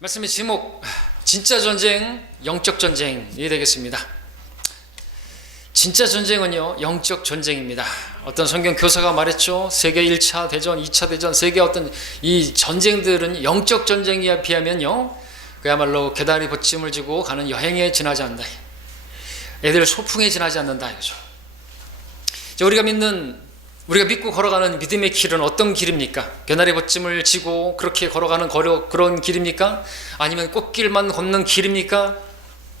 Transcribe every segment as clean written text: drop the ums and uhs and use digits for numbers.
말씀의 제목, 진짜 전쟁, 영적 전쟁이 되겠습니다. 진짜 전쟁은요, 영적 전쟁입니다. 어떤 성경 교사가 말했죠. 세계 1차 대전, 2차 대전, 세계 어떤 이 전쟁들은 영적 전쟁에 비하면요, 그야말로 계다리 벗짐을 지고 가는 여행에 지나지 않는다. 애들 소풍에 지나지 않는다 이거죠. 우리가 믿고 걸어가는 믿음의 길은 어떤 길입니까? 개나리 벗짐을 지고 그렇게 걸어가는 그런 길입니까? 아니면 꽃길만 걷는 길입니까?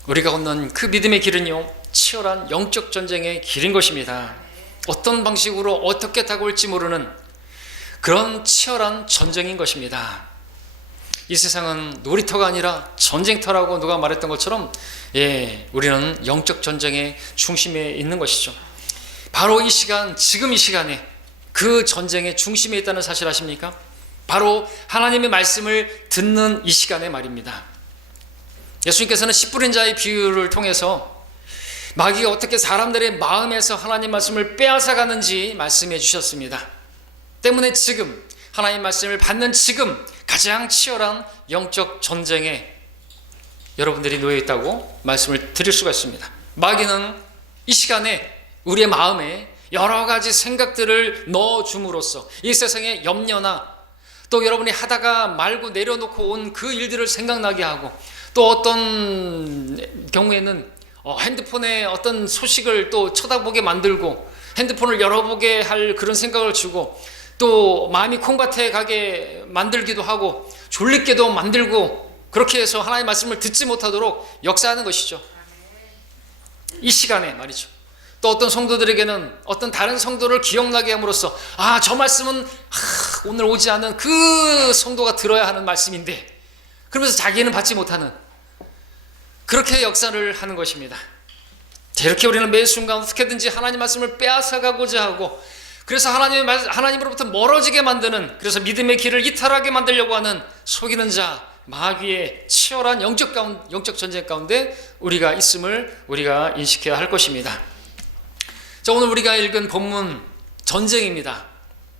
우리가 걷는 그 믿음의 길은요, 치열한 영적 전쟁의 길인 것입니다. 어떤 방식으로 어떻게 다가올지 모르는 그런 치열한 전쟁인 것입니다. 이 세상은 놀이터가 아니라 전쟁터라고 누가 말했던 것처럼, 우리는 영적 전쟁의 중심에 있는 것이죠. 바로 이 시간, 지금 이 시간에 그 전쟁의 중심에 있다는 사실 아십니까? 바로 하나님의 말씀을 듣는 이 시간에 말입니다. 예수님께서는 씨 뿌린 자의 비유를 통해서 마귀가 어떻게 사람들의 마음에서 하나님 말씀을 빼앗아가는지 말씀해 주셨습니다. 때문에 지금 하나님 말씀을 받는 지금 가장 치열한 영적 전쟁에 여러분들이 놓여 있다고 말씀을 드릴 수가 있습니다. 마귀는 이 시간에 우리의 마음에 여러 가지 생각들을 넣어줌으로써 이 세상의 염려나 또 여러분이 하다가 말고 내려놓고 온 그 일들을 생각나게 하고, 또 어떤 경우에는 핸드폰에 어떤 소식을 또 쳐다보게 만들고 핸드폰을 열어보게 할 그런 생각을 주고, 또 마음이 콩밭에 가게 만들기도 하고 졸립게도 만들고, 그렇게 해서 하나님의 말씀을 듣지 못하도록 역사하는 것이죠. 이 시간에 말이죠. 또 어떤 성도들에게는 어떤 다른 성도를 기억나게 함으로써, 저 말씀은 오늘 오지 않은 그 성도가 들어야 하는 말씀인데, 그러면서 자기는 받지 못하는, 그렇게 역사를 하는 것입니다. 이렇게 우리는 매 순간 어떻게든지 하나님 말씀을 빼앗아가고자 하고, 그래서 하나님으로부터 멀어지게 만드는, 그래서 믿음의 길을 이탈하게 만들려고 하는 속이는 자 마귀의 치열한 영적 전쟁 가운데 우리가 있음을 우리가 인식해야 할 것입니다. 자, 오늘 우리가 읽은 본문 전쟁입니다.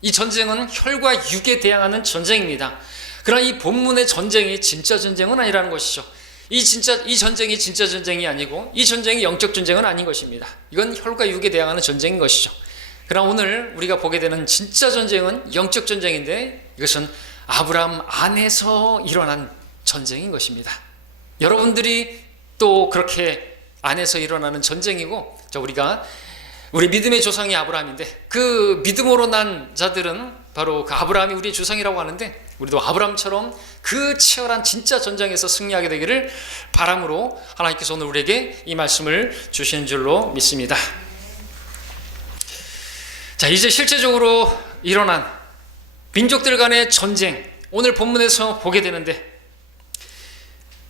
이 전쟁은 혈과 육에 대항하는 전쟁입니다. 그러나 이 본문의 전쟁이 진짜 전쟁은 아니라는 것이죠. 이 전쟁이 진짜 전쟁이 아니고, 이 전쟁이 영적 전쟁은 아닌 것입니다. 이건 혈과 육에 대항하는 전쟁인 것이죠. 그러나 오늘 우리가 보게 되는 진짜 전쟁은 영적 전쟁인데, 이것은 아브라함 안에서 일어난 전쟁인 것입니다. 여러분들이 또 그렇게 안에서 일어나는 전쟁이고, 우리 믿음의 조상이 아브라함인데, 그 믿음으로 난 자들은 바로 그 아브라함이 우리의 조상이라고 하는데, 우리도 아브라함처럼 그 치열한 진짜 전쟁에서 승리하게 되기를 바람으로 하나님께서 오늘 우리에게 이 말씀을 주시는 줄로 믿습니다. 자, 이제 실제적으로 일어난 민족들 간의 전쟁, 오늘 본문에서 보게 되는데,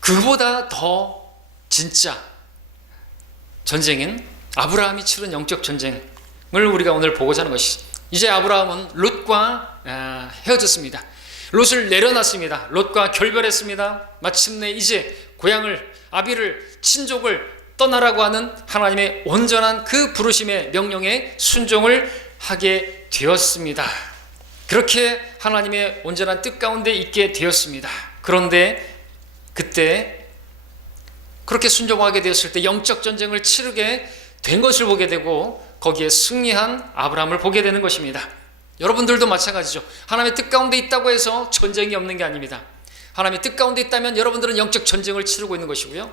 그보다 더 진짜 전쟁인 아브라함이 치른 영적 전쟁을 우리가 오늘 보고자 하는 것이죠. 이제 아브라함은 롯과 헤어졌습니다. 롯을 내려놨습니다. 롯과 결별했습니다. 마침내 이제 고향을, 아비를, 친족을 떠나라고 하는 하나님의 온전한 그 부르심의 명령에 순종을 하게 되었습니다. 그렇게 하나님의 온전한 뜻 가운데 있게 되었습니다. 그런데 그때 그렇게 순종하게 되었을 때 영적 전쟁을 치르게 된 것을 보게 되고, 거기에 승리한 아브라함을 보게 되는 것입니다. 여러분들도 마찬가지죠. 하나님의 뜻 가운데 있다고 해서 전쟁이 없는 게 아닙니다. 하나님의 뜻 가운데 있다면 여러분들은 영적 전쟁을 치르고 있는 것이고요,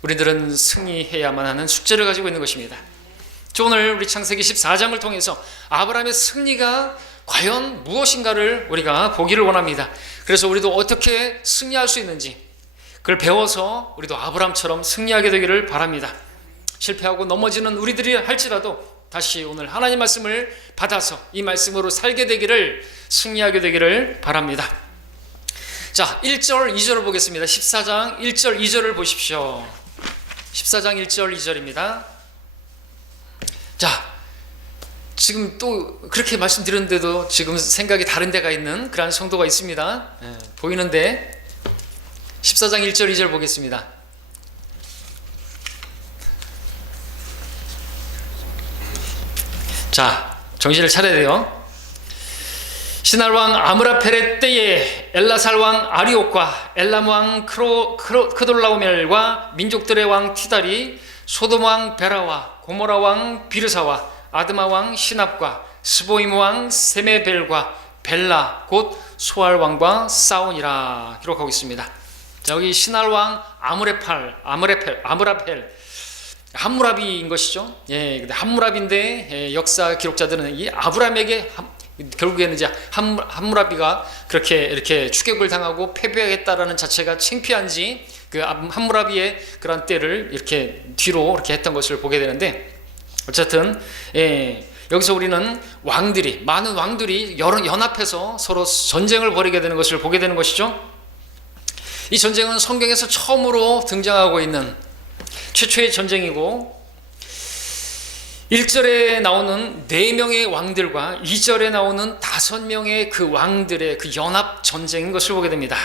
우리들은 승리해야만 하는 숙제를 가지고 있는 것입니다. 오늘 우리 창세기 14장을 통해서 아브라함의 승리가 과연 무엇인가를 우리가 보기를 원합니다. 그래서 우리도 어떻게 승리할 수 있는지 그걸 배워서 우리도 아브라함처럼 승리하게 되기를 바랍니다. 실패하고 넘어지는 우리들이 할지라도 다시 오늘 하나님 말씀을 받아서 이 말씀으로 살게 되기를, 승리하게 되기를 바랍니다. 자, 1절 2절을 보겠습니다. 14장 1절 2절을 보십시오. 14장 1절 2절입니다. 자, 지금 또 그렇게 말씀드렸는데도 지금 생각이 다른 데가 있는 그런 성도가 있습니다. 보이는데 14장 1절 2절 보겠습니다. 자, 정신을 차려야 돼요. 신할 왕 아므라펠의 때에 엘라살 왕 아리옥과 엘람 왕 크돌라오멜과 민족들의 왕 티달이 소돔 왕 베라와 고모라 왕 비르사와 아드마 왕 시납과 스보임 왕 세메벨과 벨라 곧 소알 왕과 싸우니라 기록하고 있습니다. 자, 여기 신할 왕 아므라펠 함무라비인 것이죠. 예, 근데 함무라비인데 역사 기록자들은 이 아브람에게 결국에는 이제 함무라비가 그렇게 이렇게 추격을 당하고 패배했다라는 자체가 창피한지 그 함무라비의 그런 때를 이렇게 뒤로 이렇게 했던 것을 보게 되는데, 어쨌든 여기서 우리는 많은 왕들이 연합해서 서로 전쟁을 벌이게 되는 것을 보게 되는 것이죠. 이 전쟁은 성경에서 처음으로 등장하고 있는 최초의 전쟁이고, 1절에 나오는 4명의 왕들과 2절에 나오는 5명의 그 왕들의 그 연합 전쟁인 것을 보게 됩니다.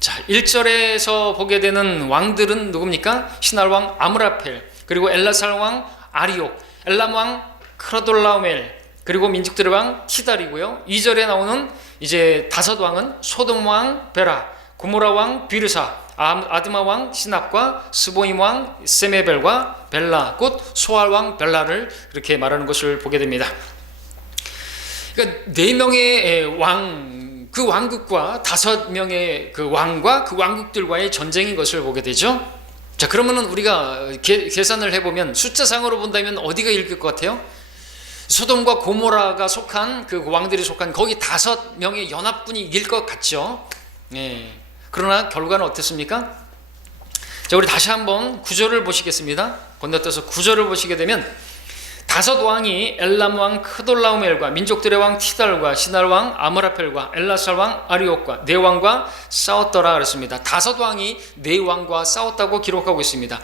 자, 1절에서 보게 되는 왕들은 누굽니까? 신할 왕 아므라펠, 그리고 엘라살 왕 아리옥, 엘람 왕 크라돌라오멜, 그리고 민족들의 왕 티달이고요. 2절에 나오는 이제 5왕은 소돔 왕 베라, 고모라 왕 비르사, 아드마 왕 시납과 스보임 왕 세메벨과 벨라 곧 소알 왕 벨라를 이렇게 말하는 것을 보게 됩니다. 그러니까 4명의 왕, 그 왕국과 5명의 그 왕과 그 왕국들과의 전쟁인 것을 보게 되죠. 자, 그러면은 우리가 계산을 해보면 숫자상으로 본다면 어디가 이길 것 같아요? 소돔과 고모라가 속한 그 왕들이 속한 거기 5명의 연합군이 이길 것 같죠. 예. 그러나 결과는 어땠습니까? 자, 우리 다시 한번 구절을 보시겠습니다. 건너뛰어서 구절을 보시게 되면 5왕이 엘람 왕 크돌라오멜과 민족들의 왕 티달과 신할 왕 아므라펠과 엘라살 왕 아리옥과 4왕과 싸웠더라 그랬습니다. 5왕이 4왕과 싸웠다고 기록하고 있습니다.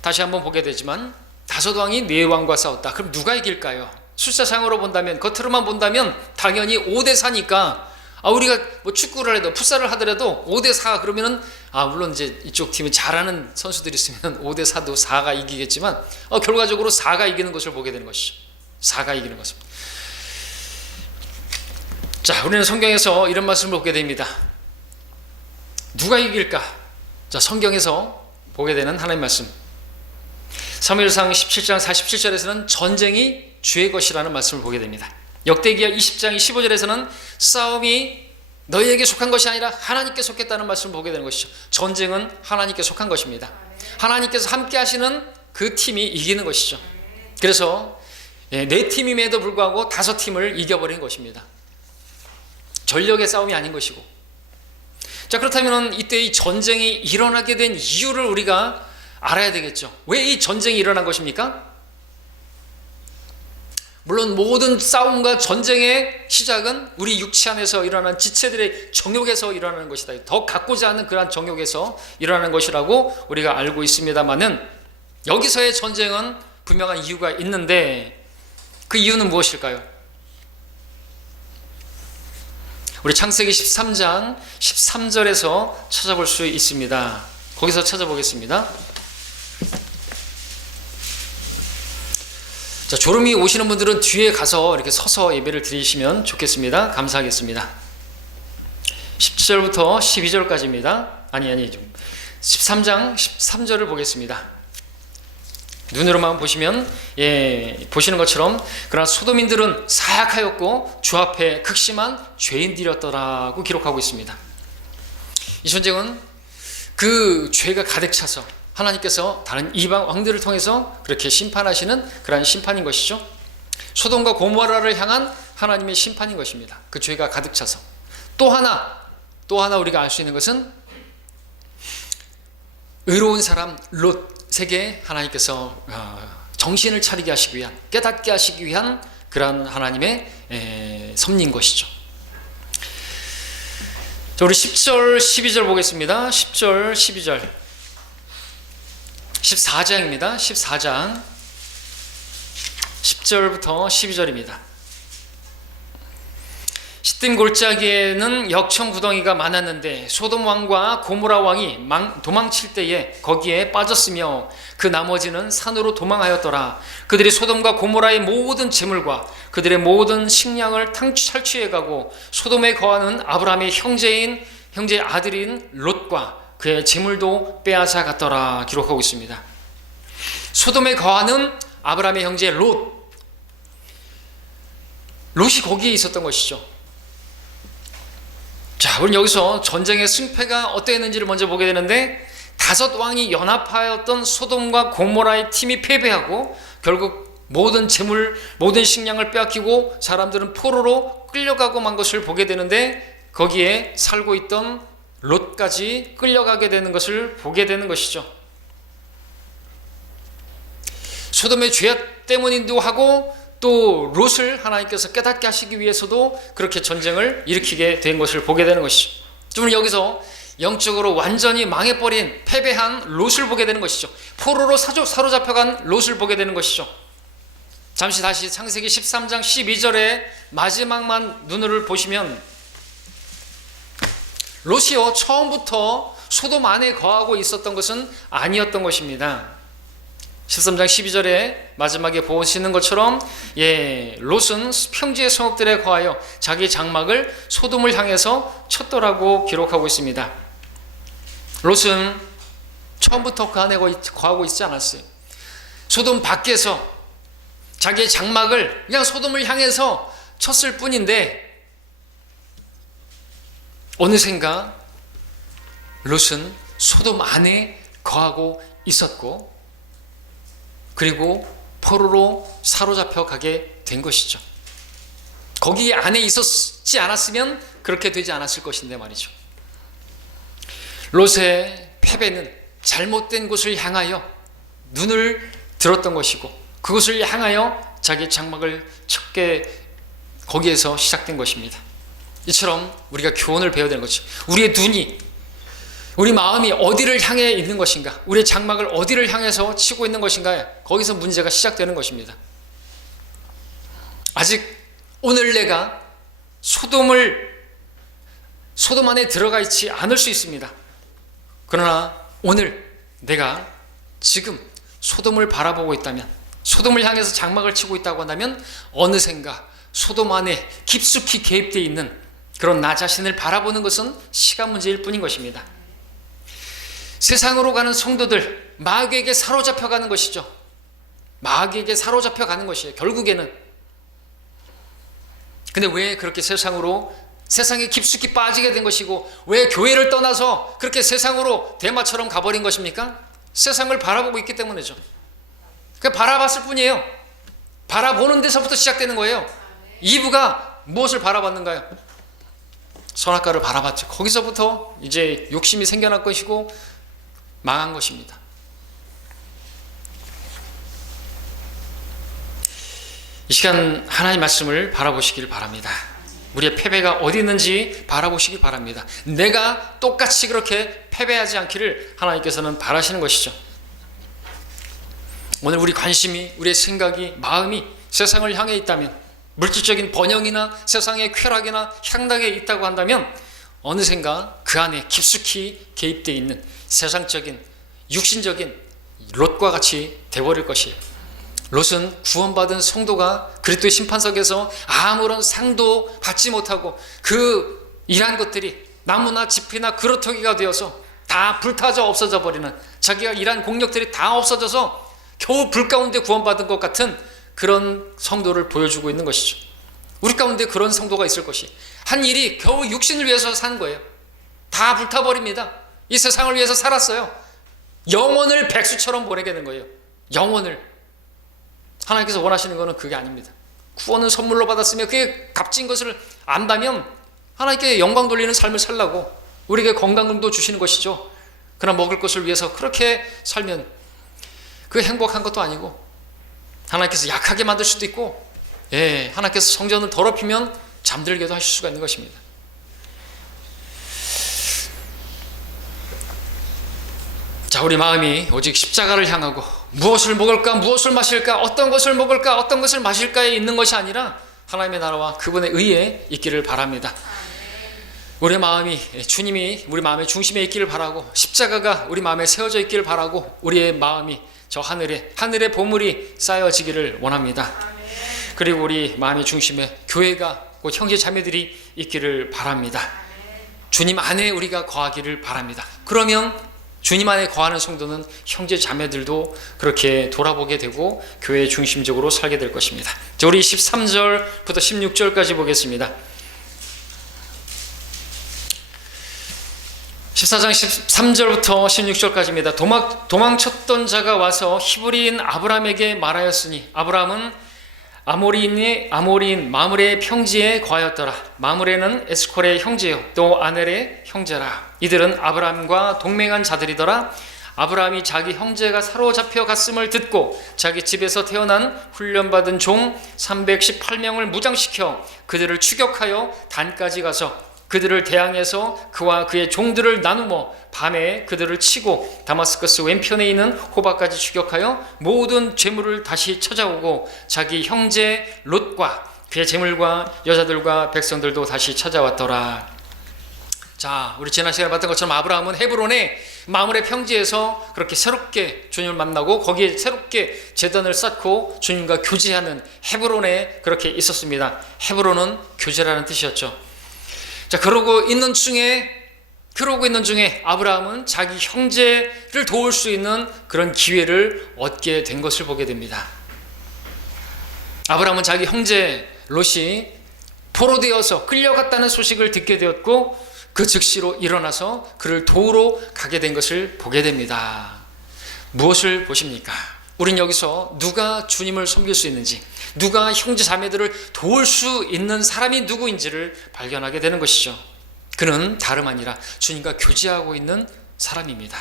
다시 한번 보게 되지만 5왕이 4왕과 싸웠다. 그럼 누가 이길까요? 숫자상으로 본다면, 겉으로만 본다면 당연히 5대4니까 우리가 뭐 축구를 해도 풋살을 하더라도 5대4 그러면은 물론 이제 이쪽 팀이 잘하는 선수들이 있으면 5대4도 4가 이기겠지만 결과적으로 4가 이기는 것을 보게 되는 것이죠. 4가 이기는 것을. 자, 우리는 성경에서 이런 말씀을 보게 됩니다. 누가 이길까? 자, 성경에서 보게 되는 하나님의 말씀. 사무엘상 17장 47절에서는 전쟁이 주의 것이라는 말씀을 보게 됩니다. 역대기야 20장 15절에서는 싸움이 너희에게 속한 것이 아니라 하나님께 속했다는 말씀을 보게 되는 것이죠. 전쟁은 하나님께 속한 것입니다. 하나님께서 함께 하시는 그 팀이 이기는 것이죠. 그래서 4팀임에도 불구하고 5팀을 이겨버린 것입니다. 전력의 싸움이 아닌 것이고. 자, 그렇다면 이때 이 전쟁이 일어나게 된 이유를 우리가 알아야 되겠죠. 왜 이 전쟁이 일어난 것입니까? 물론 모든 싸움과 전쟁의 시작은 우리 육체 안에서 일어나는 지체들의 정욕에서 일어나는 것이다. 더 갖고자 하는 그러한 정욕에서 일어나는 것이라고 우리가 알고 있습니다만은, 여기서의 전쟁은 분명한 이유가 있는데 그 이유는 무엇일까요? 우리 창세기 13장 13절에서 찾아볼 수 있습니다. 거기서 찾아보겠습니다. 자, 졸음이 오시는 분들은 뒤에 가서 이렇게 서서 예배를 드리시면 좋겠습니다. 감사하겠습니다. 10절부터 12절까지입니다. 아니 좀 13장 13절을 보겠습니다. 눈으로만 보시면 보시는 것처럼, 그러나 소돔인들은 사악하였고 주 앞에 극심한 죄인들이었더라고 기록하고 있습니다. 이 전쟁은 그 죄가 가득 차서 하나님께서 다른 이방 왕들을 통해서 그렇게 심판하시는 그러한 심판인 것이죠. 소돔과 고모라를 향한 하나님의 심판인 것입니다. 그 죄가 가득 차서. 또 하나 우리가 알 수 있는 것은 의로운 사람 롯에게 하나님께서 정신을 차리게 하시기 위한, 깨닫게 하시기 위한 그러한 하나님의 섭리인 것이죠. 자, 우리 10절 12절 보겠습니다. 10절 12절 14장입니다. 14장 10절부터 12절입니다. 싯dim 골짜기에는 역청구덩이가 많았는데 소돔 왕과 고모라 왕이 도망칠 때에 거기에 빠졌으며 그 나머지는 산으로 도망하였더라. 그들이 소돔과 고모라의 모든 재물과 그들의 모든 식량을 탈취해가고 소돔에 거하는 아브라함의 형제의 아들인 롯과 그의 재물도 빼앗아 갔더라 기록하고 있습니다. 소돔에 거하는 아브라함의 형제 롯이 거기에 있었던 것이죠. 자, 우리 여기서 전쟁의 승패가 어떠했는지를 먼저 보게 되는데 5왕이 연합하였던 소돔과 고모라의 팀이 패배하고 결국 모든 재물, 모든 식량을 빼앗기고 사람들은 포로로 끌려가고 만 것을 보게 되는데 거기에 살고 있던 롯까지 끌려가게 되는 것을 보게 되는 것이죠. 소돔의 죄악 때문이기도 하고 또 롯을 하나님께서 깨닫게 하시기 위해서도 그렇게 전쟁을 일으키게 된 것을 보게 되는 것이죠. 좀 여기서 영적으로 완전히 망해버린 패배한 롯을 보게 되는 것이죠. 포로로 사로잡혀간 롯을 보게 되는 것이죠. 잠시 다시 창세기 13장 12절의 마지막만 눈을 보시면 롯이요 처음부터 소돔 안에 거하고 있었던 것은 아니었던 것입니다. 13장 12절에 마지막에 보시는 것처럼 롯은 평지의 성읍들에 거하여 자기 장막을 소돔을 향해서 쳤더라고 기록하고 있습니다. 롯은 처음부터 그 안에 거하고 있지 않았어요. 소돔 밖에서 자기의 장막을 그냥 소돔을 향해서 쳤을 뿐인데 어느샌가 롯은 소돔 안에 거하고 있었고 그리고 포로로 사로잡혀 가게 된 것이죠. 거기 안에 있었지 않았으면 그렇게 되지 않았을 것인데 말이죠. 롯의 패배는 잘못된 곳을 향하여 눈을 들었던 것이고 그곳을 향하여 자기 장막을 쳤게 거기에서 시작된 것입니다. 이처럼 우리가 교훈을 배워야 되는 거죠. 우리의 눈이 우리 마음이 어디를 향해 있는 것인가? 우리의 장막을 어디를 향해서 치고 있는 것인가? 거기서 문제가 시작되는 것입니다. 아직 오늘 내가 소돔 안에 들어가 있지 않을 수 있습니다. 그러나 오늘 내가 지금 소돔을 바라보고 있다면, 소돔을 향해서 장막을 치고 있다고 한다면 어느샌가 소돔 안에 깊숙이 개입되어 있는 그런 나 자신을 바라보는 것은 시간 문제일 뿐인 것입니다. 세상으로 가는 성도들, 마귀에게 사로잡혀가는 것이죠. 마귀에게 사로잡혀가는 것이에요, 결국에는. 근데 왜 그렇게 세상에 깊숙이 빠지게 된 것이고 왜 교회를 떠나서 그렇게 세상으로 대마처럼 가버린 것입니까? 세상을 바라보고 있기 때문이죠. 그냥 바라봤을 뿐이에요. 바라보는 데서부터 시작되는 거예요. 이브가 무엇을 바라봤는가요? 선악과를 바라봤죠. 거기서부터 이제 욕심이 생겨날 것이고 망한 것입니다. 이 시간 하나님의 말씀을 바라보시길 바랍니다. 우리의 패배가 어디 있는지 바라보시기 바랍니다. 내가 똑같이 그렇게 패배하지 않기를 하나님께서는 바라시는 것이죠. 오늘 우리 관심이, 우리의 생각이, 마음이 세상을 향해 있다면, 물질적인 번영이나 세상의 쾌락이나 향락에 있다고 한다면 어느샌가 그 안에 깊숙이 개입되어 있는 세상적인 육신적인 롯과 같이 되어버릴 것이에요. 롯은 구원받은 성도가 그리스도의 심판석에서 아무런 상도 받지 못하고 그 일한 것들이 나무나 짚이나 그루터기가 되어서 다 불타져 없어져 버리는, 자기가 일한 공력들이 다 없어져서 겨우 불 가운데 구원받은 것 같은 그런 성도를 보여주고 있는 것이죠. 우리 가운데 그런 성도가 있을 것이, 한 일이 겨우 육신을 위해서 산 거예요. 다 불타버립니다. 이 세상을 위해서 살았어요. 영혼을 백수처럼 보내게 된 거예요. 영혼을. 하나님께서 원하시는 것은 그게 아닙니다. 구원은 선물로 받았으며 그게 값진 것을 안다면 하나님께 영광 돌리는 삶을 살라고 우리에게 건강도 주시는 것이죠. 그러나 먹을 것을 위해서 그렇게 살면 그게 행복한 것도 아니고 하나님께서 약하게 만들 수도 있고, 하나님께서 성전을 더럽히면 잠들게도 하실 수가 있는 것입니다. 자, 우리 마음이 오직 십자가를 향하고 무엇을 먹을까, 무엇을 마실까, 어떤 것을 먹을까, 어떤 것을 마실까에 있는 것이 아니라 하나님의 나라와 그분의 의에 있기를 바랍니다. 우리 마음이 주님이 우리 마음의 중심에 있기를 바라고 십자가가 우리 마음에 세워져 있기를 바라고 우리의 마음이 저 하늘의 보물이 쌓여지기를 원합니다. 그리고 우리 마음의 중심에 교회가 곧 형제 자매들이 있기를 바랍니다. 주님 안에 우리가 거하기를 바랍니다. 그러면 주님 안에 거하는 성도는 형제 자매들도 그렇게 돌아보게 되고 교회의 중심적으로 살게 될 것입니다. 자, 우리 13절부터 16절까지 보겠습니다. 14장 13절부터 16절까지입니다. 도망쳤던 자가 와서 히브리인 아브람에게 말하였으니 아브람은 아모리인 마므레의 평지에 거하였더라. 마므레는 에스콜의 형제요 또 아넬의 형제라. 이들은 아브람과 동맹한 자들이더라. 아브람이 자기 형제가 사로잡혀 갔음을 듣고 자기 집에서 태어난 훈련받은 종 318명을 무장시켜 그들을 추격하여 단까지 가서 그들을 대항해서 그와 그의 종들을 나누며 밤에 그들을 치고 다마스커스 왼편에 있는 호바까지 추격하여 모든 재물을 다시 찾아오고 자기 형제 롯과 그의 재물과 여자들과 백성들도 다시 찾아왔더라. 자, 우리 지난 시간에 봤던 것처럼 아브라함은 헤브론의 마므레 평지에서 그렇게 새롭게 주님을 만나고 거기에 새롭게 제단을 쌓고 주님과 교제하는 헤브론에 그렇게 있었습니다. 헤브론은 교제라는 뜻이었죠. 자, 그러고 있는 중에 아브라함은 자기 형제를 도울 수 있는 그런 기회를 얻게 된 것을 보게 됩니다. 아브라함은 자기 형제 롯이 포로되어서 끌려갔다는 소식을 듣게 되었고 그 즉시로 일어나서 그를 도우러 가게 된 것을 보게 됩니다. 무엇을 보십니까? 우린 여기서 누가 주님을 섬길 수 있는지, 누가 형제 자매들을 도울 수 있는 사람이 누구인지를 발견하게 되는 것이죠. 그는 다름 아니라 주님과 교제하고 있는 사람입니다.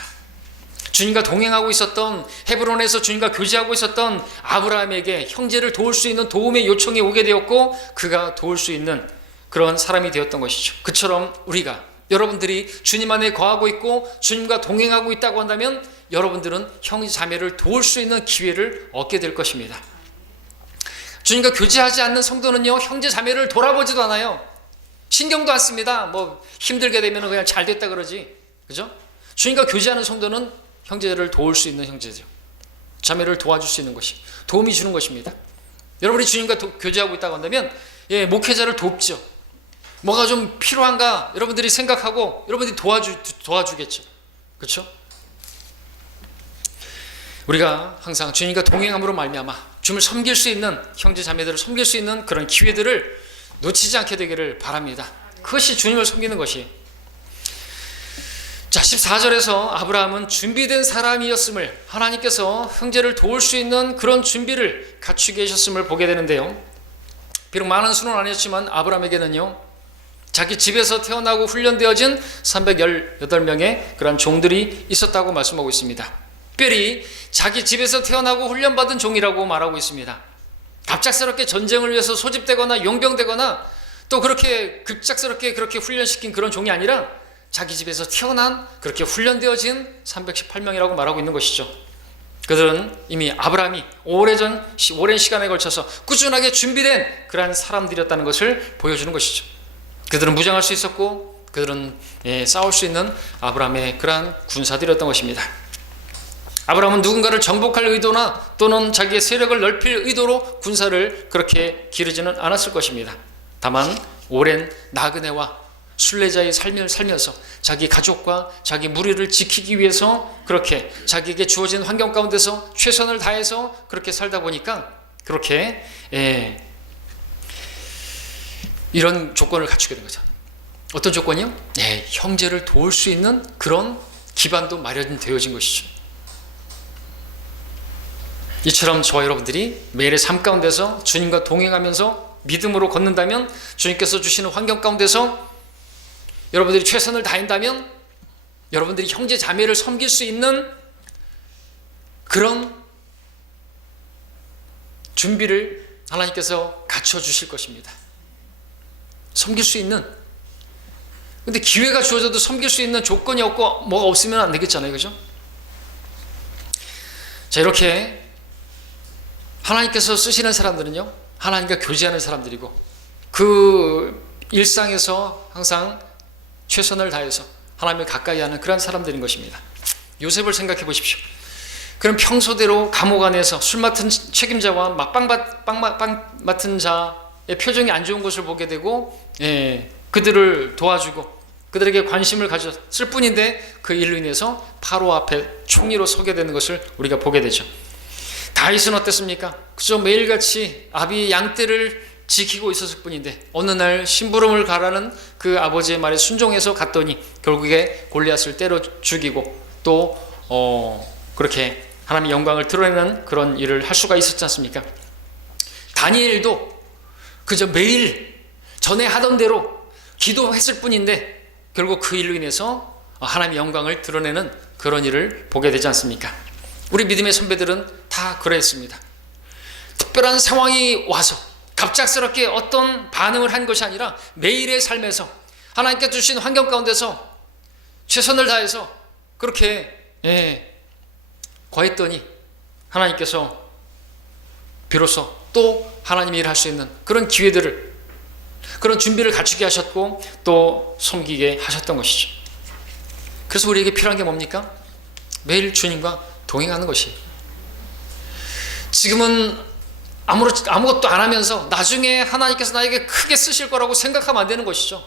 주님과 동행하고 있었던, 헤브론에서 주님과 교제하고 있었던 아브라함에게 형제를 도울 수 있는 도움의 요청이 오게 되었고 그가 도울 수 있는 그런 사람이 되었던 것이죠. 그처럼 우리가, 여러분들이 주님 안에 거하고 있고 주님과 동행하고 있다고 한다면 여러분들은 형제 자매를 도울 수 있는 기회를 얻게 될 것입니다. 주님과 교제하지 않는 성도는요, 형제 자매를 돌아보지도 않아요. 신경도 안 씁니다. 뭐 힘들게 되면 그냥 잘 됐다 그러지, 그죠? 주님과 교제하는 성도는 형제를 도울 수 있는 형제죠. 자매를 도와줄 수 있는 것이, 도움이 주는 것입니다. 여러분이 주님과 교제하고 있다고 한다면 목회자를 돕죠. 뭐가 좀 필요한가 여러분들이 생각하고 여러분들이 도와주겠죠. 그렇죠? 우리가 항상 주님과 동행함으로 말미암아 주님을 섬길 수 있는, 형제 자매들을 섬길 수 있는 그런 기회들을 놓치지 않게 되기를 바랍니다. 그것이 주님을 섬기는 것이. 자, 14절에서 아브라함은 준비된 사람이었음을, 하나님께서 형제를 도울 수 있는 그런 준비를 갖추게 하셨음을 보게 되는데요. 비록 많은 수는 아니었지만 아브라함에게는요, 자기 집에서 태어나고 훈련되어진 318명의 그런 종들이 있었다고 말씀하고 있습니다. 특별히 자기 집에서 태어나고 훈련받은 종이라고 말하고 있습니다. 갑작스럽게 전쟁을 위해서 소집되거나 용병되거나 또 그렇게 급작스럽게 그렇게 훈련시킨 그런 종이 아니라 자기 집에서 태어난, 그렇게 훈련되어진 318명이라고 말하고 있는 것이죠. 그들은 이미 아브라함이 오랜 시간에 걸쳐서 꾸준하게 준비된 그러한 사람들이었다는 것을 보여주는 것이죠. 그들은 무장할 수 있었고 그들은 싸울 수 있는 아브라함의 그러한 군사들이었던 것입니다. 아브라함은 누군가를 정복할 의도나 또는 자기의 세력을 넓힐 의도로 군사를 그렇게 기르지는 않았을 것입니다. 다만 오랜 나그네와 순례자의 삶을 살면서 자기 가족과 자기 무리를 지키기 위해서 그렇게 자기에게 주어진 환경 가운데서 최선을 다해서 그렇게 살다 보니까 그렇게 이런 조건을 갖추게 된 거죠. 어떤 조건이요? 형제를 도울 수 있는 그런 기반도 마련되어진 것이죠. 이처럼 저와 여러분들이 매일의 삶 가운데서 주님과 동행하면서 믿음으로 걷는다면, 주님께서 주시는 환경 가운데서 여러분들이 최선을 다한다면 여러분들이 형제 자매를 섬길 수 있는 그런 준비를 하나님께서 갖춰 주실 것입니다. 섬길 수 있는, 근데 기회가 주어져도 섬길 수 있는 조건이 없고 뭐가 없으면 안 되겠잖아요, 그죠? 자, 이렇게 하나님께서 쓰시는 사람들은요, 하나님과 교제하는 사람들이고 그 일상에서 항상 최선을 다해서 하나님을 가까이 하는 그런 사람들인 것입니다. 요셉을 생각해 보십시오. 그럼 평소대로 감옥 안에서 술 맡은 책임자와 빵 맡은 자의 표정이 안 좋은 것을 보게 되고, 그들을 도와주고 그들에게 관심을 가졌을 뿐인데 그 일로 인해서 바로 앞에 총리로 서게 되는 것을 우리가 보게 되죠. 다윗은 어땠습니까? 그저 매일같이 아비의 양떼를 지키고 있었을 뿐인데 어느 날 심부름을 가라는 그 아버지의 말에 순종해서 갔더니 결국에 골리앗을 때려 죽이고 또 그렇게 하나님의 영광을 드러내는 그런 일을 할 수가 있었지 않습니까? 다니엘도 그저 매일 전에 하던 대로 기도했을 뿐인데 결국 그 일로 인해서 하나님의 영광을 드러내는 그런 일을 보게 되지 않습니까? 우리 믿음의 선배들은 다 그랬습니다. 특별한 상황이 와서 갑작스럽게 어떤 반응을 한 것이 아니라 매일의 삶에서 하나님께 주신 환경 가운데서 최선을 다해서 그렇게 거했더니 하나님께서 비로소 또 하나님의 일을 할 수 있는 그런 기회들을, 그런 준비를 갖추게 하셨고 또 섬기게 하셨던 것이죠. 그래서 우리에게 필요한 게 뭡니까? 매일 주님과 동행하는 것이에요. 지금은 아무것도 안 하면서 나중에 하나님께서 나에게 크게 쓰실 거라고 생각하면 안 되는 것이죠.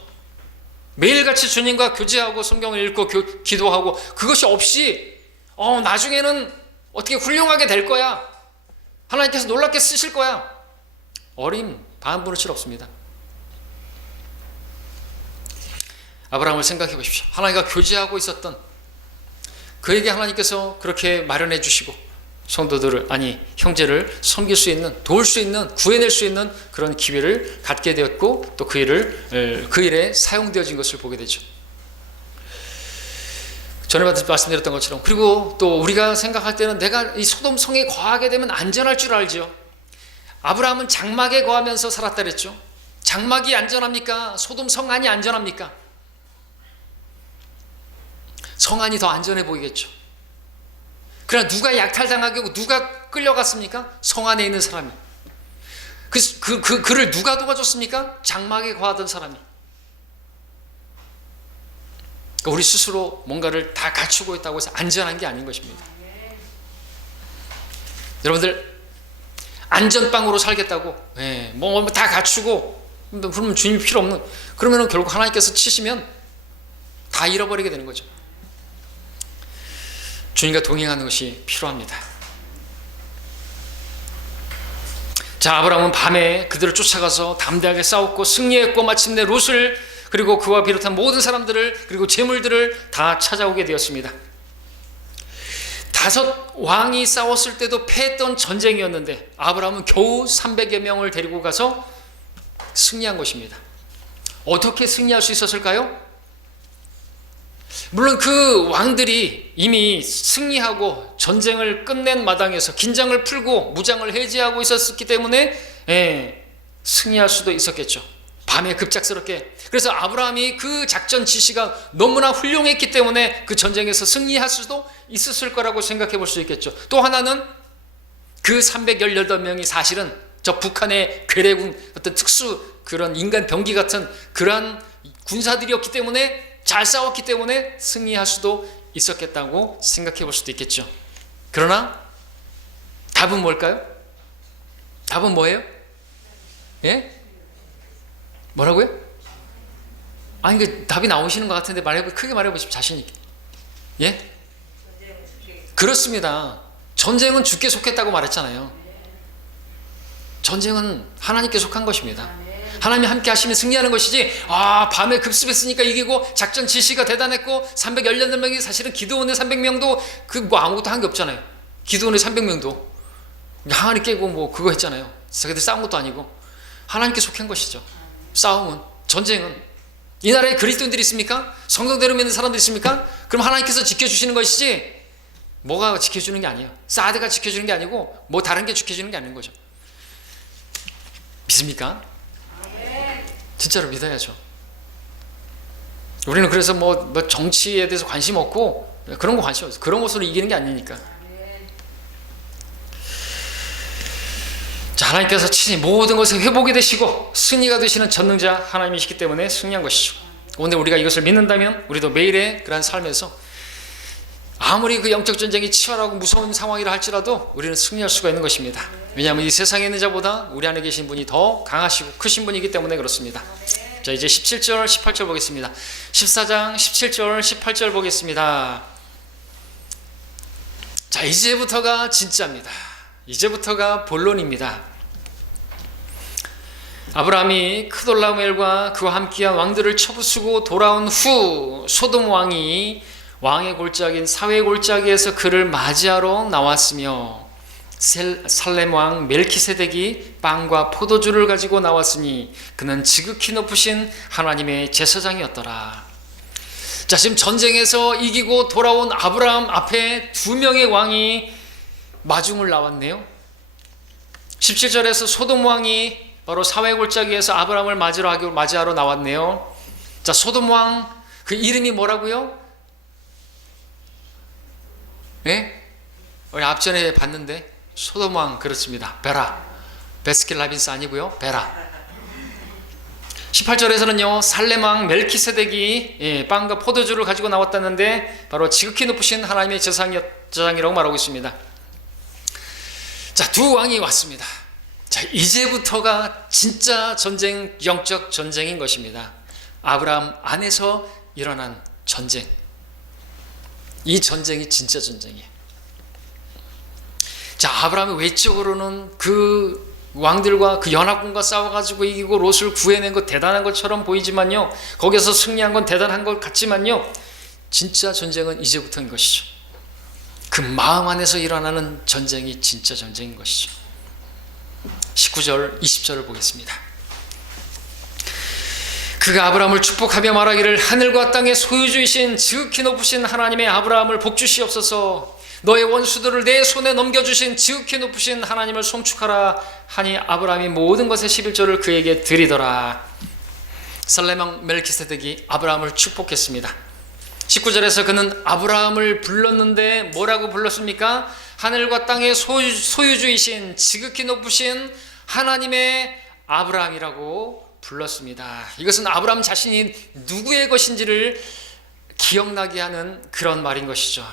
매일같이 주님과 교제하고 성경을 읽고 기도하고 그것이 없이 나중에는 어떻게 훌륭하게 될 거야, 하나님께서 놀랍게 쓰실 거야, 반부르칠 없습니다. 아브라함을 생각해 보십시오. 하나님과 교제하고 있었던 그에게 하나님께서 그렇게 마련해 주시고 형제를 섬길 수 있는, 도울 수 있는, 구해낼 수 있는 그런 기회를 갖게 되었고 또 그 일에 사용되어진 것을 보게 되죠. 전에 말씀드렸던 것처럼, 그리고 또 우리가 생각할 때는 내가 이 소돔 성에 거하게 되면 안전할 줄 알죠. 아브라함은 장막에 거하면서 살았다 그랬죠. 장막이 안전합니까? 소돔 성안이 안전합니까? 성안이 더 안전해 보이겠죠. 그러나 누가 약탈당하게 하고 누가 끌려갔습니까? 성 안에 있는 사람이. 그를 누가 도와줬습니까? 장막에 거하던 사람이. 그러니까 우리 스스로 뭔가를 다 갖추고 있다고 해서 안전한 게 아닌 것입니다. 여러분들 안전빵으로 살겠다고 뭐 다 갖추고 그러면 주님이 필요 없는, 그러면 결국 하나님께서 치시면 다 잃어버리게 되는 거죠. 주님과 동행하는 것이 필요합니다. 자, 아브라함은 밤에 그들을 쫓아가서 담대하게 싸웠고 승리했고 마침내 롯을, 그리고 그와 비롯한 모든 사람들을, 그리고 재물들을 다 찾아오게 되었습니다. 5 왕이 싸웠을 때도 패했던 전쟁이었는데 아브라함은 겨우 300여 명을 데리고 가서 승리한 것입니다. 어떻게 승리할 수 있었을까요? 물론 그 왕들이 이미 승리하고 전쟁을 끝낸 마당에서 긴장을 풀고 무장을 해제하고 있었기 때문에 승리할 수도 있었겠죠. 밤에 급작스럽게. 그래서 아브라함이 그 작전 지시가 너무나 훌륭했기 때문에 그 전쟁에서 승리할 수도 있었을 거라고 생각해 볼 수 있겠죠. 또 하나는 그 318명이 사실은 저 북한의 괴뢰군, 어떤 특수 그런 인간 병기 같은 그러한 군사들이었기 때문에, 잘 싸웠기 때문에 승리할 수도 있었겠다고 생각해 볼 수도 있겠죠. 그러나 답은 뭘까요? 답은 뭐예요? 뭐라고요? 답이 나오시는 것 같은데 크게 말해보십시오. 자신 있게. 그렇습니다. 전쟁은 주께 속했다고 말했잖아요. 전쟁은 하나님께 속한 것입니다. 하나님이 함께 하시면 승리하는 것이지, 밤에 급습했으니까 이기고 작전 지시가 대단했고 318명이 사실은 기드온의 300명도 아무것도 한 게 없잖아요. 기드온의 300명도 항아리 깨고 그거 했잖아요. 자기들 싸운 것도 아니고 하나님께 속한 것이죠. 싸움은, 전쟁은. 이 나라에 그리스도인들이 있습니까? 성경대로 믿는 사람들이 있습니까? 그럼 하나님께서 지켜주시는 것이지 뭐가 지켜주는 게 아니에요. 사드가 지켜주는 게 아니고 뭐 다른 게 지켜주는 게 아닌 거죠. 믿습니까? 진짜로 믿어야죠. 우리는 그래서 뭐 정치에 대해서 관심 없고 그런 거 관심 없어요. 그런 것으로 이기는 게 아니니까. 자, 하나님께서 친히 모든 것에 회복이 되시고 승리가 되시는 전능자 하나님이시기 때문에 승리한 것이죠. 오늘 우리가 이것을 믿는다면 우리도 매일의 그러한 삶에서 아무리 그 영적 전쟁이 치열하고 무서운 상황이라 할지라도 우리는 승리할 수가 있는 것입니다. 왜냐하면 이 세상에 있는 자보다 우리 안에 계신 분이 더 강하시고 크신 분이기 때문에 그렇습니다. 자, 이제 17절 18절 보겠습니다. 14장 17절 18절 보겠습니다. 자, 이제부터가 진짜입니다. 이제부터가 본론입니다. 아브라함이 크돌라오멜과 그와 함께한 왕들을 쳐부수고 돌아온 후 소돔 왕이 왕의 골짜기인 사회 골짜기에서 그를 맞이하러 나왔으며 살렘 왕 멜키세덱이 빵과 포도주를 가지고 나왔으니 그는 지극히 높으신 하나님의 제사장이었더라. 자, 지금 전쟁에서 이기고 돌아온 아브라함 앞에 두 명의 왕이 마중을 나왔네요. 17절에서 소돔 왕이 바로 사회 골짜기에서 아브라함을 맞이하러 나왔네요. 자, 소돔 왕 그 이름이 뭐라고요? 예? 우리 앞전에 봤는데 소돔 왕 그렇습니다. 베라. 베스킨라빈스 아니고요. 베라. 18절에서는요 살렘 왕 멜키세덱이 빵과 포도주를 가지고 나왔다는데 바로 지극히 높으신 하나님의 제사장이라고 말하고 있습니다. 자, 두 왕이 왔습니다. 자, 이제부터가 진짜 전쟁, 영적 전쟁인 것입니다. 아브라함 안에서 일어난 전쟁. 이 전쟁이 진짜 전쟁이에요. 자, 아브라함이 외적으로는 그 왕들과 그 연합군과 싸워가지고 이기고 롯을 구해낸 것 대단한 것처럼 보이지만요, 거기서 승리한 건 대단한 것 같지만요, 진짜 전쟁은 이제부터인 것이죠. 그 마음 안에서 일어나는 전쟁이 진짜 전쟁인 것이죠. 19절 20절을 보겠습니다. 그가 아브라함을 축복하며 말하기를 하늘과 땅의 소유주이신 지극히 높으신 하나님의 아브라함을 복주시옵소서. 너의 원수들을 내 손에 넘겨주신 지극히 높으신 하나님을 송축하라 하니 아브라함이 모든 것의 11조를 그에게 드리더라. 살렘 왕 멜키세덱이 아브라함을 축복했습니다. 19절에서 그는 아브라함을 불렀는데 뭐라고 불렀습니까? 하늘과 땅의 소유주이신 지극히 높으신 하나님의 아브라함이라고 불렀습니다. 이것은 아브라함 자신이 누구의 것인지를 기억나게 하는 그런 말인 것이죠.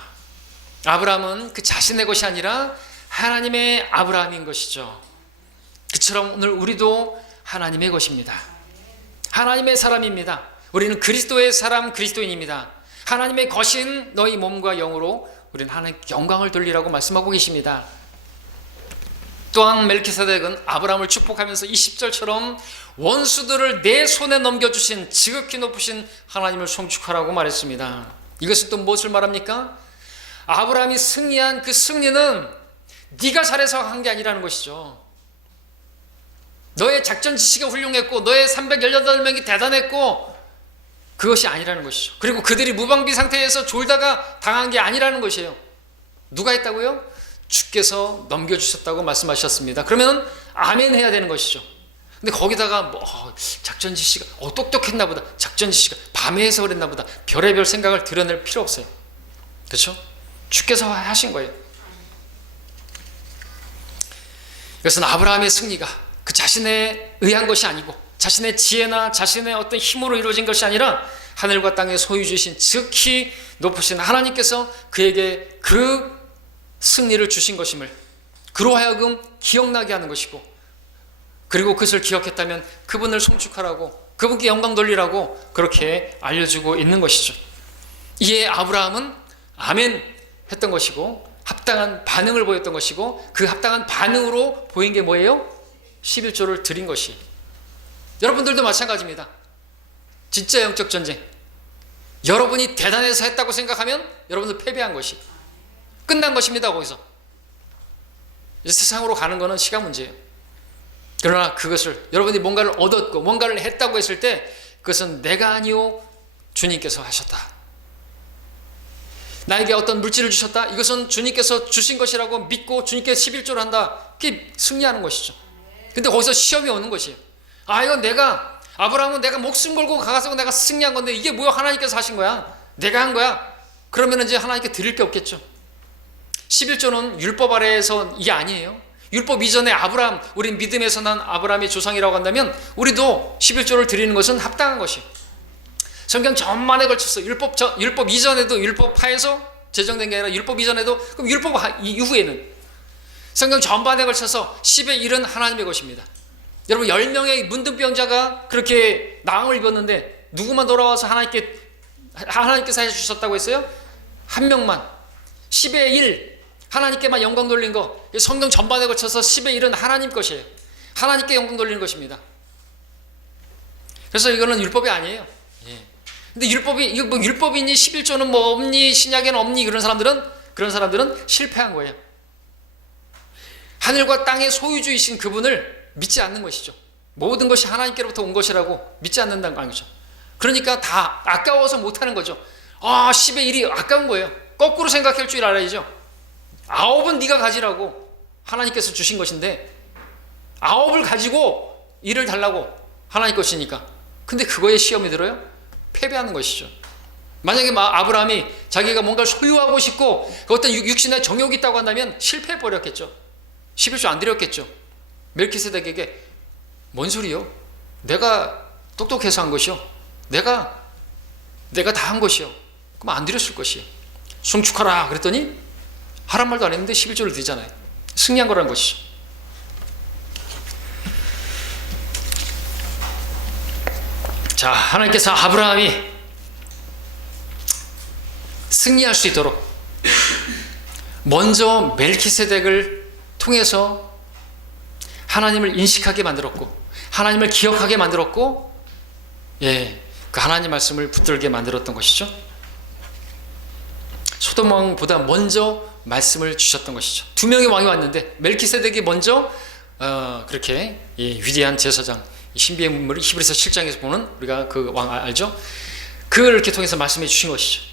아브라함은 그 자신의 것이 아니라 하나님의 아브라함인 것이죠. 그처럼 오늘 우리도 하나님의 것입니다. 하나님의 사람입니다. 우리는 그리스도의 사람, 그리스도인입니다. 하나님의 것인 너희 몸과 영으로 우리는 하나님께 영광을 돌리라고 말씀하고 계십니다. 또한 멜키세덱은 아브라함을 축복하면서 20절처럼 원수들을 내 손에 넘겨주신 지극히 높으신 하나님을 송축하라고 말했습니다. 이것은 또 무엇을 말합니까? 아브라함이 승리한 그 승리는 네가 잘해서 한 게 아니라는 것이죠. 너의 작전 지시가 훌륭했고 너의 318명이 대단했고 그것이 아니라는 것이죠. 그리고 그들이 무방비 상태에서 졸다가 당한 게 아니라는 것이에요. 누가 했다고요? 주께서 넘겨주셨다고 말씀하셨습니다. 그러면 아멘 해야 되는 것이죠. 근데 거기다가 작전 지시가 똑똑했나 보다, 작전 지시가 밤에 해서 그랬나 보다, 별의별 생각을 드러낼 필요 없어요. 그렇죠? 주께서 하신 거예요. 이것은 아브라함의 승리가 그 자신에 의한 것이 아니고 자신의 지혜나 자신의 어떤 힘으로 이루어진 것이 아니라 하늘과 땅의 소유주신 지극히 높으신 하나님께서 그에게 그 승리를 주신 것임을 그로 하여금 기억나게 하는 것이고, 그리고 그것을 기억했다면 그분을 송축하라고, 그분께 영광 돌리라고 그렇게 알려주고 있는 것이죠. 이에 아브라함은 아멘 했던 것이고 합당한 반응을 보였던 것이고, 그 합당한 반응으로 보인 게 뭐예요? 11조를 드린 것이. 여러분들도 마찬가지입니다. 진짜 영적 전쟁, 여러분이 대단해서 했다고 생각하면 여러분들 패배한 것이 끝난 것입니다. 거기서 이제 세상으로 가는 것은 시간 문제예요. 그러나 그것을 여러분이 뭔가를 얻었고 뭔가를 했다고 했을 때 그것은 내가 아니요 주님께서 하셨다. 나에게 어떤 물질을 주셨다. 이것은 주님께서 주신 것이라고 믿고 주님께 11조를 한다. 그게 승리하는 것이죠. 근데 거기서 시험이 오는 것이에요. 이건 아브라함은 내가 목숨 걸고 가서 내가 승리한 건데 이게 뭐야? 하나님께서 하신 거야. 내가 한 거야. 그러면 이제 하나님께 드릴 게 없겠죠. 11조는 율법 아래에서 이게 아니에요. 율법 이전에 아브라함, 우리 믿음에서 난 아브라함의 조상이라고 한다면 우리도 11조를 드리는 것은 합당한 것이에요. 성경 전반에 걸쳐서 율법 이전에도 율법하에서 제정된 게 아니라 율법 이전에도, 그럼 율법 이후에는 성경 전반에 걸쳐서 10의 1은 하나님의 것입니다. 여러분 10명의 문둥병자가 그렇게 낭을 입었는데 누구만 돌아와서 하나님께서 해주셨다고 했어요? 한 명만. 10의 1 하나님께만 영광 돌린 거, 성경 전반에 걸쳐서 10의 1은 하나님 것이에요. 하나님께 영광 돌리는 것입니다. 그래서 이거는 율법이 아니에요. 근데 이거 뭐 율법이니 11조는 뭐 없니, 신약에는 없니, 그런 사람들은 실패한 거예요. 하늘과 땅의 소유주이신 그분을 믿지 않는 것이죠. 모든 것이 하나님께로부터 온 것이라고 믿지 않는다는 거죠. 그러니까 다 아까워서 못하는 거죠. 10의 1이 아까운 거예요. 거꾸로 생각할 줄 알아야죠. 9은 네가 가지라고 하나님께서 주신 것인데 9을 가지고 1을 달라고 하나님 것이니까. 근데 그거에 시험이 들어요? 패배하는 것이죠. 만약에 아브라함이 자기가 뭔가를 소유하고 싶고 그 어떤 육신의 정욕이 있다고 한다면 실패해버렸겠죠. 11조 안 드렸겠죠. 멜키세덱에게 뭔 소리요? 내가 똑똑해서 한 것이요. 내가 다 한 것이요. 그럼 안 드렸을 것이요. 송축하라 그랬더니 하란 말도 안 했는데 11조를 드리잖아요. 승리한 거라는 것이죠. 자, 하나님께서 아브라함이 승리할 수 있도록 먼저 멜키세덱을 통해서 하나님을 인식하게 만들었고, 하나님을 기억하게 만들었고, 그 하나님 말씀을 붙들게 만들었던 것이죠. 소돔 왕보다 먼저 말씀을 주셨던 것이죠. 두 명의 왕이 왔는데 멜키세덱이 먼저 그렇게 위대한 제사장, 신비의 문물을 히브리서 7장에서 보는, 우리가 그 왕 알죠? 그걸 이렇게 통해서 말씀해 주신 것이죠.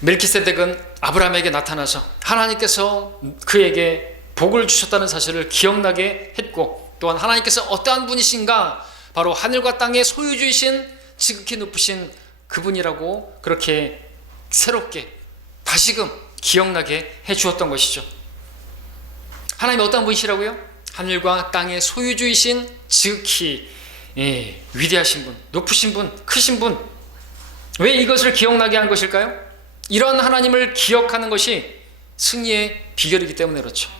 멜키세덱은 아브라함에게 나타나서 하나님께서 그에게 복을 주셨다는 사실을 기억나게 했고, 또한 하나님께서 어떠한 분이신가, 바로 하늘과 땅의 소유주이신 지극히 높으신 그분이라고 그렇게 새롭게 다시금 기억나게 해주었던 것이죠. 하나님이 어떠한 분이시라고요? 하늘과 땅의 소유주이신 지극히 위대하신 분, 높으신 분, 크신 분. 왜 이것을 기억나게 한 것일까요? 이런 하나님을 기억하는 것이 승리의 비결이기 때문에 그렇죠.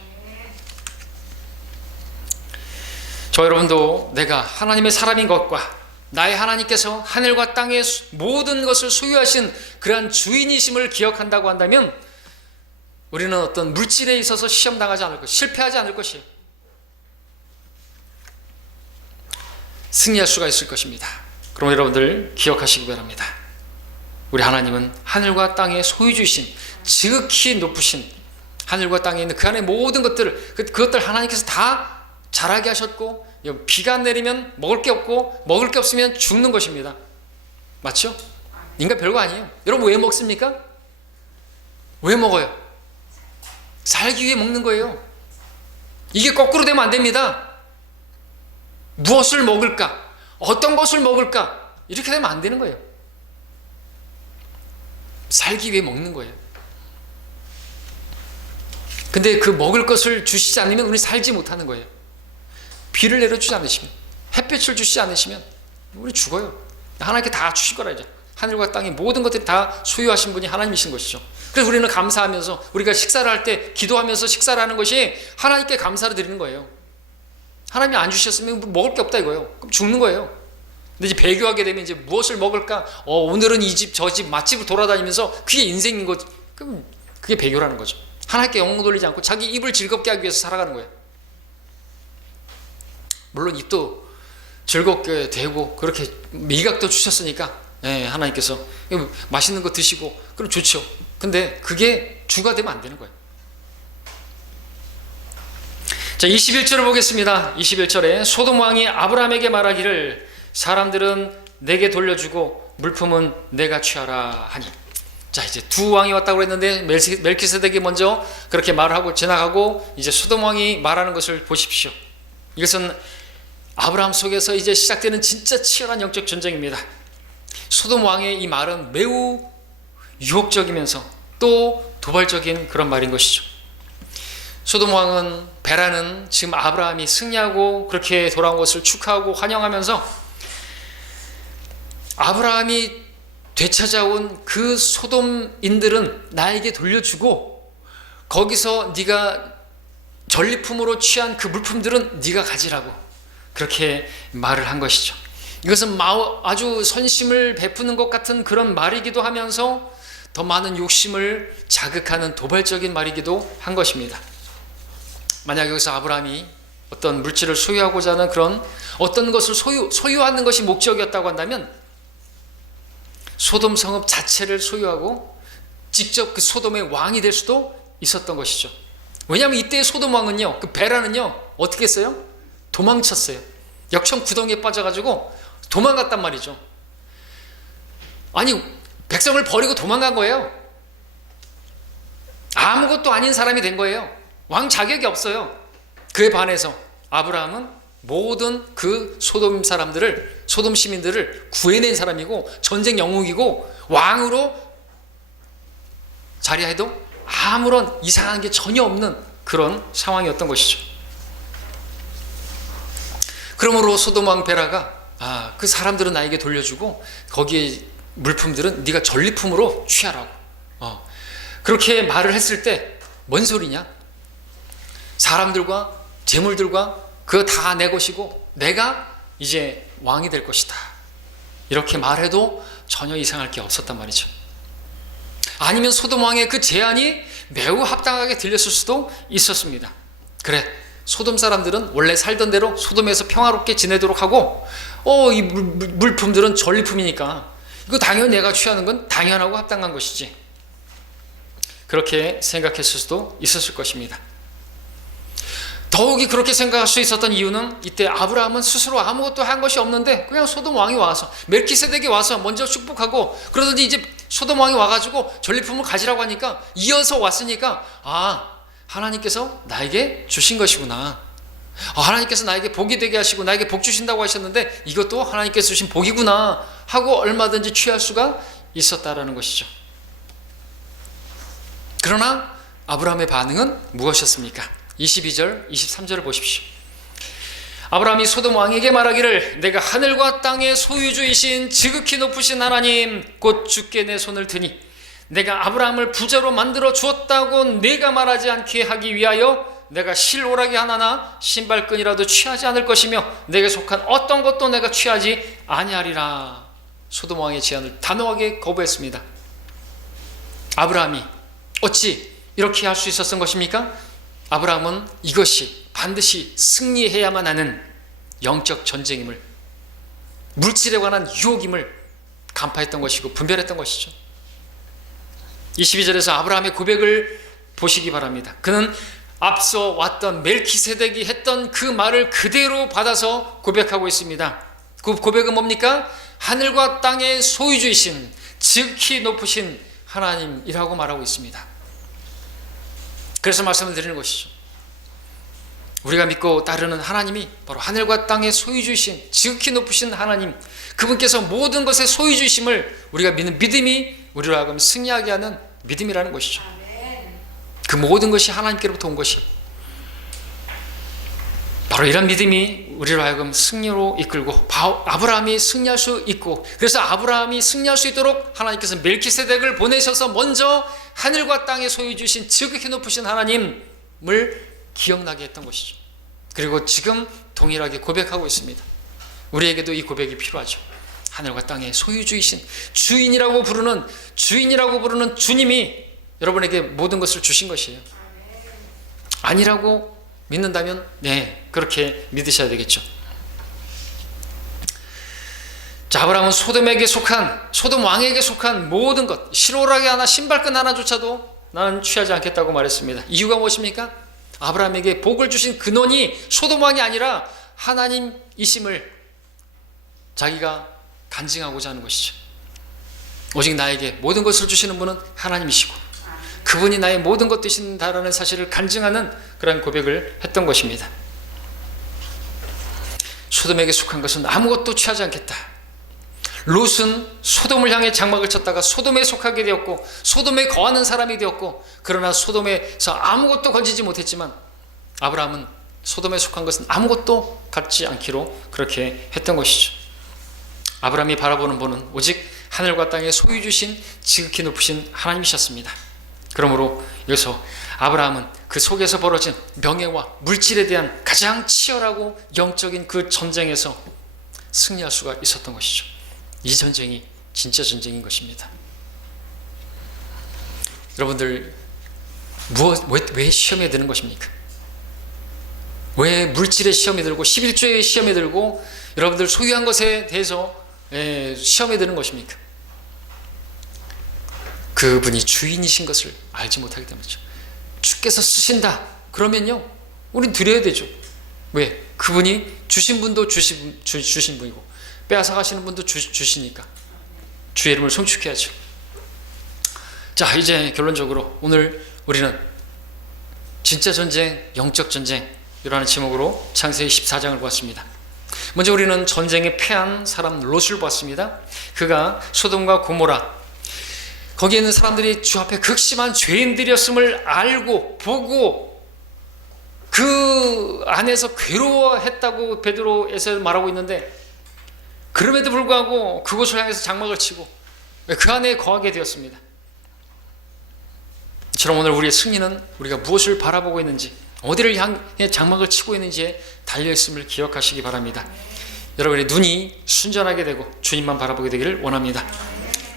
저 여러분도 내가 하나님의 사람인 것과 나의 하나님께서 하늘과 땅의 모든 것을 소유하신 그러한 주인이심을 기억한다고 한다면 우리는 어떤 물질에 있어서 시험당하지 않을 것, 실패하지 않을 것이에요. 승리할 수가 있을 것입니다. 그럼 여러분들 기억하시기 바랍니다. 우리 하나님은 하늘과 땅의 소유주이신 지극히 높으신, 하늘과 땅에 있는 그 안에 모든 것들을, 그것들 하나님께서 다 자라게 하셨고, 비가 내리면 먹을 게 없고 먹을 게 없으면 죽는 것입니다. 맞죠? 인간 별거 아니에요. 여러분 왜 먹습니까? 왜 먹어요? 살기 위해 먹는 거예요. 이게 거꾸로 되면 안 됩니다. 무엇을 먹을까? 어떤 것을 먹을까? 이렇게 되면 안 되는 거예요. 살기 위해 먹는 거예요. 근데 그 먹을 것을 주시지 않으면 우리 살지 못하는 거예요. 비를 내려주지 않으시면, 햇빛을 주시지 않으시면 우리 죽어요. 하나님께 다 주실 거라. 이제 하늘과 땅의 모든 것들이 다 소유하신 분이 하나님이신 것이죠. 그래서 우리는 감사하면서, 우리가 식사를 할 때 기도하면서 식사를 하는 것이 하나님께 감사를 드리는 거예요. 하나님이 안 주셨으면 먹을 게 없다 이거예요. 그럼 죽는 거예요. 근데 이제 배교하게 되면 이제 무엇을 먹을까? 오늘은 이 집 저 집 맛집을 돌아다니면서 그게 인생인 거죠. 그럼 그게 배교라는 거죠. 하나님께 영광 돌리지 않고 자기 입을 즐겁게 하기 위해서 살아가는 거예요. 물론 입도 즐겁게 되고 그렇게 미각도 주셨으니까 하나님께서 맛있는 거 드시고 그럼 좋죠. 근데 그게 주가 되면 안 되는 거예요. 자, 21절을 보겠습니다. 21절에 소돔 왕이 아브라함에게 말하기를 사람들은 내게 돌려주고 물품은 내가 취하라 하니. 자, 이제 두 왕이 왔다고 했는데 멜키세덱이 먼저 그렇게 말을 하고 지나가고 이제 소돔 왕이 말하는 것을 보십시오. 이것은 아브라함 속에서 이제 시작되는 진짜 치열한 영적 전쟁입니다. 소돔 왕의 이 말은 매우 유혹적이면서 또 도발적인 그런 말인 것이죠. 소돔 왕은 베라는 지금 아브라함이 승리하고 그렇게 돌아온 것을 축하하고 환영하면서 아브라함이 되찾아온 그 소돔인들은 나에게 돌려주고 거기서 네가 전리품으로 취한 그 물품들은 네가 가지라고 그렇게 말을 한 것이죠. 이것은 아주 선심을 베푸는 것 같은 그런 말이기도 하면서 더 많은 욕심을 자극하는 도발적인 말이기도 한 것입니다. 만약 여기서 아브라함이 어떤 물질을 소유하고자 하는 그런 어떤 것을 소유하는 것이 목적이었다고 한다면 소돔 성읍 자체를 소유하고 직접 그 소돔의 왕이 될 수도 있었던 것이죠. 왜냐하면 이때의 소돔 왕은요, 그 베라는요 어떻게 했어요? 도망쳤어요. 역청 구덩이에 빠져가지고 도망갔단 말이죠. 아니, 백성을 버리고 도망간 거예요. 아무것도 아닌 사람이 된 거예요. 왕 자격이 없어요. 그에 반해서 아브라함은 모든 그 소돔 사람들을, 소돔 시민들을 구해낸 사람이고 전쟁 영웅이고 왕으로 자리해도 아무런 이상한 게 전혀 없는 그런 상황이었던 것이죠. 그러므로 소돔 왕 베라가 그 사람들은 나에게 돌려주고 거기에 물품들은 네가 전리품으로 취하라고 그렇게 말을 했을 때 뭔 소리냐? 사람들과 재물들과 그거 다 내 것이고 내가 이제 왕이 될 것이다. 이렇게 말해도 전혀 이상할 게 없었단 말이죠. 아니면 소돔 왕의 그 제안이 매우 합당하게 들렸을 수도 있었습니다. 그래, 소돔 사람들은 원래 살던 대로 소돔에서 평화롭게 지내도록 하고 이 물품들은 전리품이니까 이거 당연히 내가 취하는 건 당연하고 합당한 것이지. 그렇게 생각했을 수도 있었을 것입니다. 더욱이 그렇게 생각할 수 있었던 이유는 이때 아브라함은 스스로 아무것도 한 것이 없는데 그냥 소돔 왕이 와서 멜키세덱이 와서 먼저 축복하고 그러더니 이제 소돔 왕이 와가지고 전리품을 가지라고 하니까 이어서 왔으니까 하나님께서 나에게 주신 것이구나. 하나님께서 나에게 복이 되게 하시고 나에게 복 주신다고 하셨는데 이것도 하나님께서 주신 복이구나 하고 얼마든지 취할 수가 있었다라는 것이죠. 그러나 아브라함의 반응은 무엇이었습니까? 22절, 23절을 보십시오. 아브라함이 소돔 왕에게 말하기를 내가 하늘과 땅의 소유주이신 지극히 높으신 하나님 곧 주께 내 손을 드니 내가 아브라함을 부자로 만들어 주었다고 내가 말하지 않게 하기 위하여 내가 실오라기 하나나 신발끈이라도 취하지 않을 것이며 내게 속한 어떤 것도 내가 취하지 아니하리라. 소돔 왕의 제안을 단호하게 거부했습니다. 아브라함이 어찌 이렇게 할 수 있었던 것입니까? 아브라함은 이것이 반드시 승리해야만 하는 영적 전쟁임을, 물질에 관한 유혹임을 간파했던 것이고 분별했던 것이죠. 22절에서 아브라함의 고백을 보시기 바랍니다. 그는 앞서 왔던 멜키세덱이 했던 그 말을 그대로 받아서 고백하고 있습니다. 그 고백은 뭡니까? 하늘과 땅의 소유주이신 지극히 높으신 하나님이라고 말하고 있습니다. 그래서 말씀을 드리는 것이죠. 우리가 믿고 따르는 하나님이 바로 하늘과 땅의 소유주이신 지극히 높으신 하나님, 그분께서 모든 것의 소유주이심을 우리가 믿는 믿음이 우리로 하여금 승리하게 하는 믿음이라는 것이죠. 그 모든 것이 하나님께로부터 온 것이 바로 이런 믿음이 우리로 하여금 승리로 이끌고 아브라함이 승리할 수 있고, 그래서 아브라함이 승리할 수 있도록 하나님께서 멜키세덱을 보내셔서 먼저 하늘과 땅의 소유주신 지극히 높으신 하나님을 기억나게 했던 것이죠. 그리고 지금 동일하게 고백하고 있습니다. 우리에게도 이 고백이 필요하죠. 하늘과 땅의 소유주이신 주인이라고 부르는 주님이 여러분에게 모든 것을 주신 것이에요. 아니라고 믿는다면 네, 그렇게 믿으셔야 되겠죠. 자, 아브라함은 소돔 왕에게 속한 모든 것, 실오라기 하나, 신발끈 하나조차도 나는 취하지 않겠다고 말했습니다. 이유가 무엇입니까? 아브라함에게 복을 주신 근원이 소돔 왕이 아니라 하나님이심을 자기가 간증하고자 하는 것이죠. 오직 나에게 모든 것을 주시는 분은 하나님이시고 그분이 나의 모든 것 되신다라는 사실을 간증하는 그런 고백을 했던 것입니다. 소돔에게 속한 것은 아무것도 취하지 않겠다. 롯은 소돔을 향해 장막을 쳤다가 소돔에 속하게 되었고 소돔에 거하는 사람이 되었고, 그러나 소돔에서 아무것도 건지지 못했지만 아브라함은 소돔에 속한 것은 아무것도 갖지 않기로 그렇게 했던 것이죠. 아브라함이 바라보는 분은 오직 하늘과 땅의 소유 주신 지극히 높으신 하나님이셨습니다. 그러므로 여기서 아브라함은 그 속에서 벌어진 명예와 물질에 대한 가장 치열하고 영적인 그 전쟁에서 승리할 수가 있었던 것이죠. 이 전쟁이 진짜 전쟁인 것입니다. 여러분들, 왜 시험에 드는 것입니까? 왜 물질의 시험에 들고 11조의 시험에 들고 여러분들 소유한 것에 대해서 시험에 드는 것입니까? 그분이 주인이신 것을 알지 못하기 때문이죠. 주께서 쓰신다 그러면요, 우린 드려야 되죠. 왜? 그분이 주신 분도 주신 분이고 빼앗아 가시는 분도 주시니까 주의 이름을 송축해야죠. 자, 이제 결론적으로 오늘 우리는 진짜 전쟁, 영적 전쟁 이라는 제목으로 창세기 14장을 보았습니다. 먼저 우리는 전쟁에 패한 사람 롯을 보았습니다. 그가 소돔과 고모라, 거기에 있는 사람들이 주 앞에 극심한 죄인들이었음을 알고 보고 그 안에서 괴로워했다고 베드로에서 말하고 있는데, 그럼에도 불구하고 그곳을 향해서 장막을 치고 그 안에 거하게 되었습니다. 이처럼 오늘 우리의 승리는 우리가 무엇을 바라보고 있는지, 어디를 향해 장막을 치고 있는지에 달려있음을 기억하시기 바랍니다. 여러분의 눈이 순전하게 되고 주님만 바라보게 되기를 원합니다.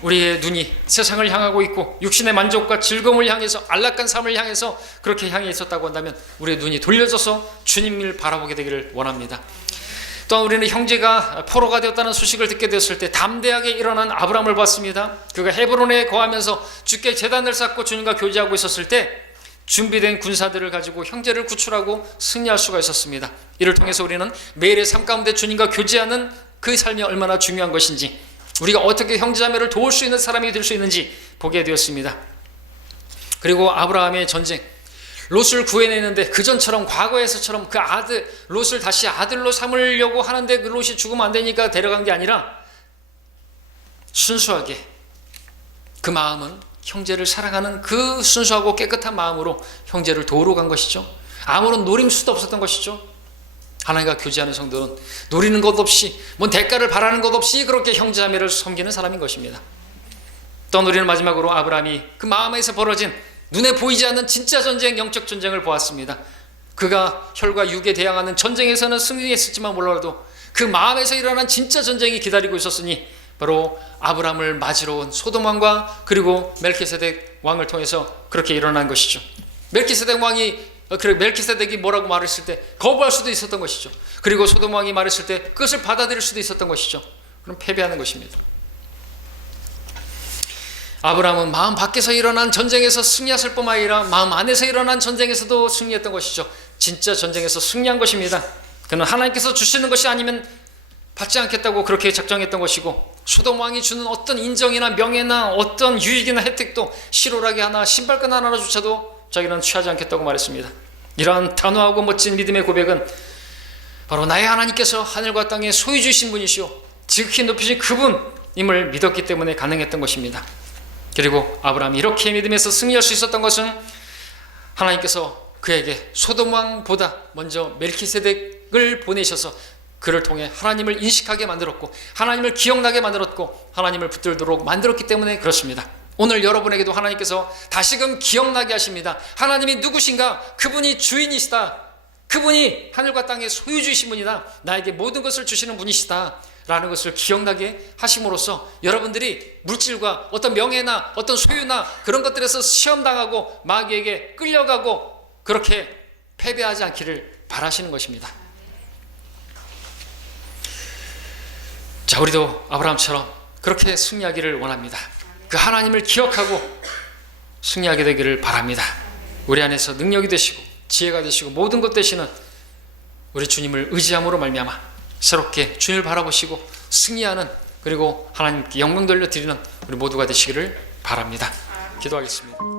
우리의 눈이 세상을 향하고 있고 육신의 만족과 즐거움을 향해서, 안락한 삶을 향해서 그렇게 향해 있었다고 한다면 우리의 눈이 돌려져서 주님을 바라보게 되기를 원합니다. 또한 우리는 형제가 포로가 되었다는 소식을 듣게 되었을 때 담대하게 일어난 아브라함을 봤습니다. 그가 헤브론에 거하면서 주께 제단을 쌓고 주님과 교제하고 있었을 때 준비된 군사들을 가지고 형제를 구출하고 승리할 수가 있었습니다. 이를 통해서 우리는 매일의 삶 가운데 주님과 교제하는 그 삶이 얼마나 중요한 것인지, 우리가 어떻게 형제자매를 도울 수 있는 사람이 될 수 있는지 보게 되었습니다. 그리고 아브라함의 전쟁, 롯을 구해내는데 그전처럼 과거에서처럼 그 아들 롯을 다시 아들로 삼으려고 하는데 그 롯이 죽으면 안 되니까 데려간 게 아니라 순수하게 그 마음은 형제를 사랑하는 그 순수하고 깨끗한 마음으로 형제를 도우러 간 것이죠. 아무런 노림수도 없었던 것이죠. 하나님과 교제하는 성도는 노리는 것 없이, 뭔 대가를 바라는 것 없이 그렇게 형제자매를 섬기는 사람인 것입니다. 또 우리는 마지막으로 아브라함이 그 마음에서 벌어진 눈에 보이지 않는 진짜 전쟁, 영적 전쟁을 보았습니다. 그가 혈과 육에 대항하는 전쟁에서는 승리했을지만 몰라도 그 마음에서 일어난 진짜 전쟁이 기다리고 있었으니 바로 아브라함을 맞으러 온 소돔 왕과 그리고 멜키세덱 왕을 통해서 그렇게 일어난 것이죠. 멜키세덱이 뭐라고 말했을 때 거부할 수도 있었던 것이죠. 그리고 소돔 왕이 말했을 때 그것을 받아들일 수도 있었던 것이죠. 그럼 패배하는 것입니다. 아브라함은 마음 밖에서 일어난 전쟁에서 승리했을 뿐만 아니라 마음 안에서 일어난 전쟁에서도 승리했던 것이죠. 진짜 전쟁에서 승리한 것입니다. 그는 하나님께서 주시는 것이 아니면 받지 않겠다고 그렇게 작정했던 것이고, 소돔 왕이 주는 어떤 인정이나 명예나 어떤 유익이나 혜택도 실오라기 하나, 신발끈 하나조차도 자기는 취하지 않겠다고 말했습니다. 이러한 단호하고 멋진 믿음의 고백은 바로 나의 하나님께서 하늘과 땅의 소유주이신 분이시오 지극히 높이신 그분임을 믿었기 때문에 가능했던 것입니다. 그리고 아브라함이 이렇게 믿음에서 승리할 수 있었던 것은 하나님께서 그에게 소돔 왕보다 먼저 멜키세덱을 보내셔서 그를 통해 하나님을 인식하게 만들었고, 하나님을 기억나게 만들었고, 하나님을 붙들도록 만들었기 때문에 그렇습니다. 오늘 여러분에게도 하나님께서 다시금 기억나게 하십니다. 하나님이 누구신가? 그분이 주인이시다. 그분이 하늘과 땅의 소유주이신 분이다. 나에게 모든 것을 주시는 분이시다 라는 것을 기억나게 하심으로써 여러분들이 물질과 어떤 명예나 어떤 소유나 그런 것들에서 시험당하고 마귀에게 끌려가고 그렇게 패배하지 않기를 바라시는 것입니다. 자, 우리도 아브라함처럼 그렇게 승리하기를 원합니다. 그 하나님을 기억하고 승리하게 되기를 바랍니다. 우리 안에서 능력이 되시고 지혜가 되시고 모든 것 되시는 우리 주님을 의지함으로 말미암아 새롭게 주님을 바라보시고 승리하는, 그리고 하나님께 영광 돌려드리는 우리 모두가 되시기를 바랍니다. 기도하겠습니다.